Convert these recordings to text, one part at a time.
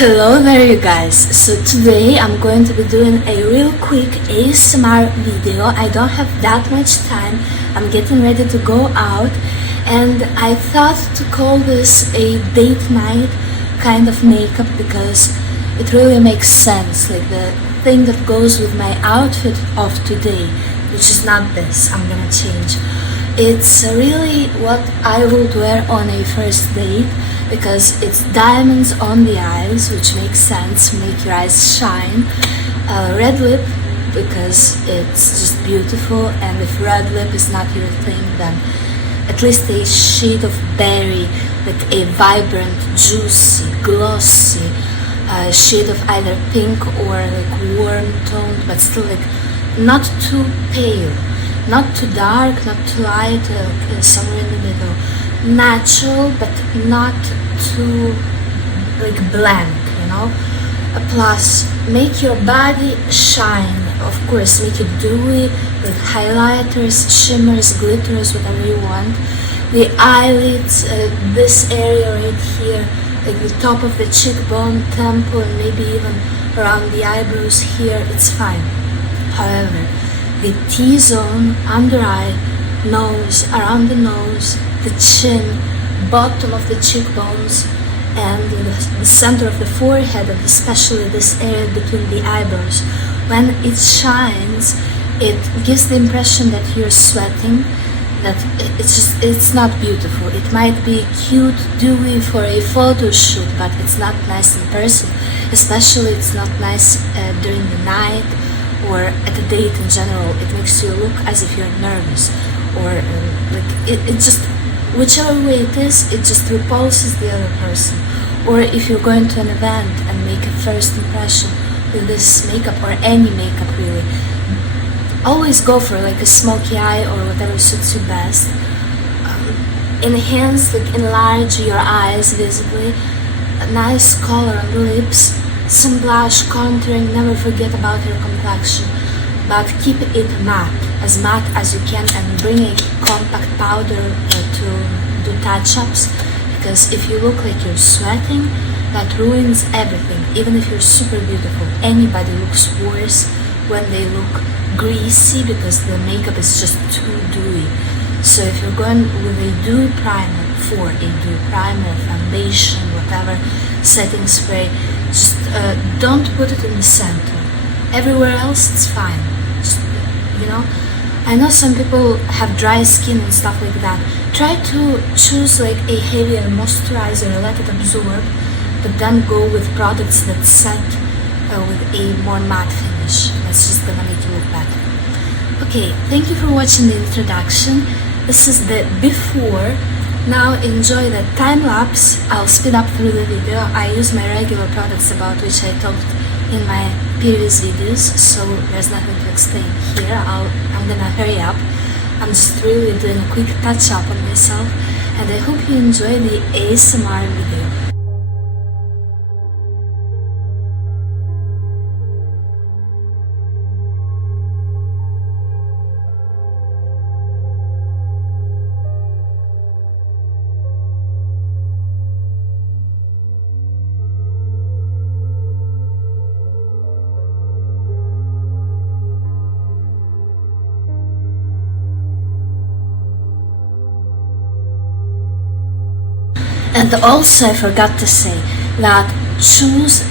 Hello there you guys. So today I'm going to be doing a real quick ASMR video. I don't have that much time. I'm getting ready to go out and I thought to call this a date night kind of makeup because it really makes sense, like the thing that goes with my outfit of today, which is not this. I'm gonna change. It's really what I would wear on a first date because it's diamonds on the eyes, which makes sense, make your eyes shine. Red lip because it's just beautiful, and if red lip is not your thing, then at least a shade of berry, like a vibrant, juicy, glossy shade of either pink or like warm toned, but still like not too pale, not too dark, not too light, somewhere in the middle. Natural, but not too like blank, you know. Plus, make your body shine. Of course, make it dewy with highlighters, shimmers, glitters, whatever you want. The eyelids, this area right here, like the top of the cheekbone, temple, and maybe even around the eyebrows here, it's fine. However, the T-zone, under eye, nose, around the nose, the chin, bottom of the cheekbones, and the center of the forehead, and especially this area between the eyebrows. When it shines, it gives the impression that you're sweating, that it's not beautiful. It might be cute, dewy for a photo shoot, but it's not nice in person. Especially it's not nice during the night or at a date in general. It makes you look as if you're nervous, or it just, whichever way it is, it just repulses the other person. Or if you're going to an event and make a first impression with this makeup, or any makeup really, always go for like a smoky eye or whatever suits you best. Enhance, like enlarge your eyes visibly, a nice color on the lips, some blush, contouring, never forget about your complexion, but keep it matte as you can, and bring a compact powder to do touch-ups, because if you look like you're sweating, that ruins everything. Even if you're super beautiful, anybody looks worse when they look greasy because the makeup is just too dewy. So if you're going with a dewy primer, foundation, whatever, setting spray, just don't put it in the center. Everywhere else it's fine. Just, you know, I know some people have dry skin and stuff like that. Try to choose like a heavier moisturizer, let it absorb, but then go with products that set with a more matte finish. That's just gonna make you look better. Okay, thank you for watching the introduction. This is the before. Now enjoy the time lapse. I'll speed up through the video. I use my regular products about which I talked in my previous videos, so there's nothing to explain here. I'm gonna hurry up. I'm just really doing a quick touch up on myself, and I hope you enjoy the ASMR video. And also I forgot to say that choose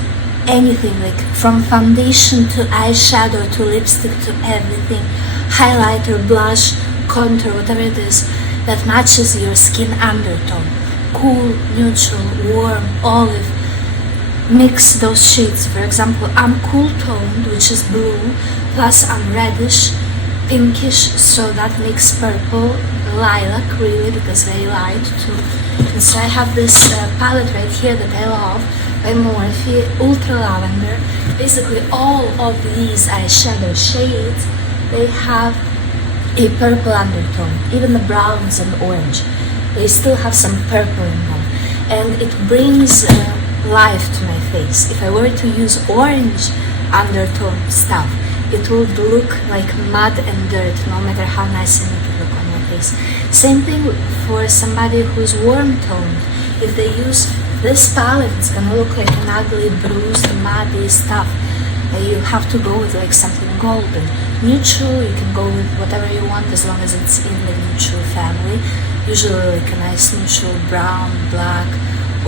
anything, like from foundation to eyeshadow to lipstick to everything, highlighter, blush, contour, whatever it is, that matches your skin undertone. Cool, neutral, warm, olive. Mix those shades. For example, I'm cool toned, which is blue, plus I'm reddish, pinkish, so that makes purple, lilac really, because very light too. And so I have this palette right here that I love by Morphe, Ultra Lavender. Basically all of these eyeshadow shades, they have a purple undertone. Even the browns and orange, they still have some purple in them, and it brings life to my face. If I were to use orange undertone stuff, it would look like mud and dirt, no matter how nice I make it look on my face. Same thing for somebody who's warm toned. If they use this palette, it's gonna look like an ugly, bruised, muddy stuff. You have to go with like something golden. Neutral, you can go with whatever you want as long as it's in the neutral family. Usually like a nice neutral brown, black,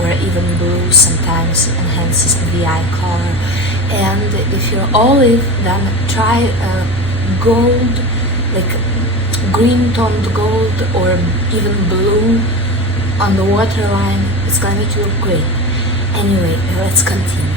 or even blue sometimes enhances the eye color. And if you're olive, then try gold, like green toned gold or even blue on the waterline. It's gonna make you look great. Anyway, let's continue.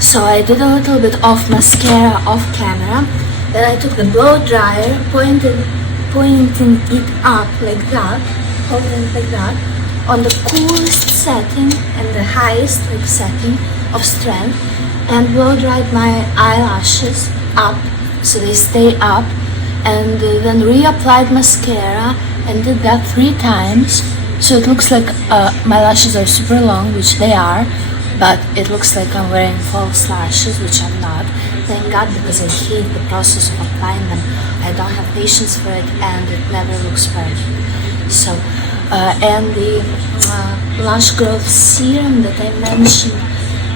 So I did a little bit of mascara off camera. Then I took the blow dryer, pointing it up like that, holding it like that, on the coolest setting and the highest setting of strength, and blow dried my eyelashes up so they stay up, and then reapplied mascara and did that 3 times. So it looks like my lashes are super long, which they are, but it looks like I'm wearing false lashes, which I'm not. Thank God, because I hate the process of applying them. I don't have patience for it, and it never looks perfect. So, and the lash growth serum that I mentioned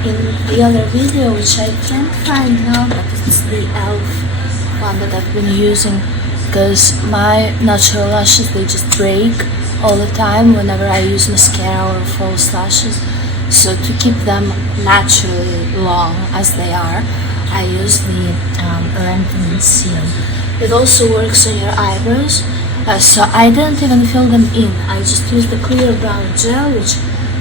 in the other video, which I can't find now, but it's the e.l.f. one that I've been using, because my natural lashes, they just break all the time whenever I use mascara or false lashes. So to keep them naturally long as they are, I use the R.E.M serum. It also works on your eyebrows, so I didn't even fill them in. I just used the clear brow gel, which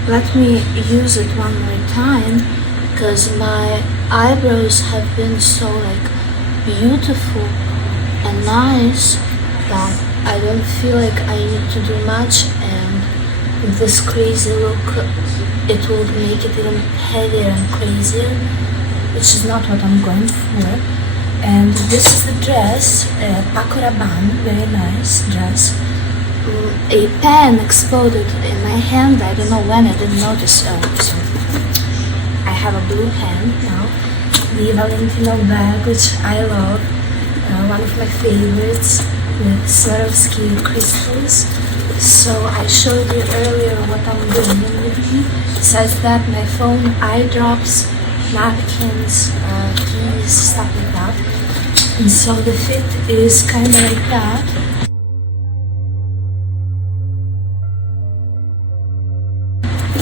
let me use it one more time, because my eyebrows have been so beautiful and nice that I don't feel like I need to do much, and with this crazy look it will make it even heavier and crazier, which is not what I'm going for. And this is the dress, Paco Rabanne, very nice dress. A pen exploded in my hand, I don't know when, I didn't notice, so I have a blue hand now. The Valentino bag, which I love, one of my favorites, with Swarovski crystals. So I showed you earlier what I'm bringing with me. Besides that, my phone, eye drops, napkins, keys, stuff like that. And so the fit is kind of like that.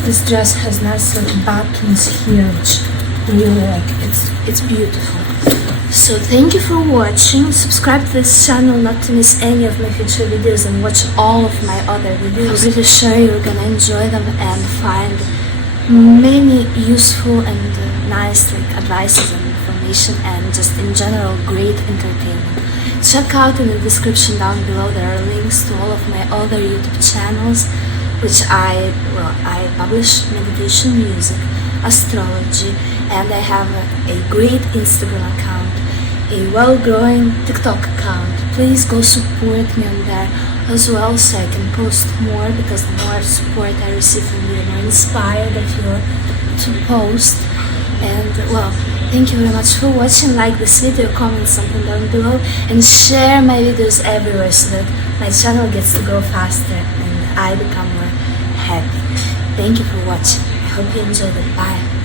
This dress has nice buttons here, which I really like. It's beautiful. So thank you for watching. Subscribe to this channel not to miss any of my future videos, and watch all of my other videos. I'm really sure you're gonna enjoy them and find many useful and nice advices and information, and just in general great entertainment. Check out in the description down below, there are links to all of my other YouTube channels, which I publish meditation, music, astrology, and I have a great Instagram account, a well-growing TikTok account. Please go support me on there as well, so I can post more, because the more support I receive from you, the more inspired I feel to post. And well, thank you very much for watching. Like this video, comment something down below, and share my videos everywhere so that my channel gets to grow faster and I become more happy. Thank you for watching. I hope you enjoyed it. Bye.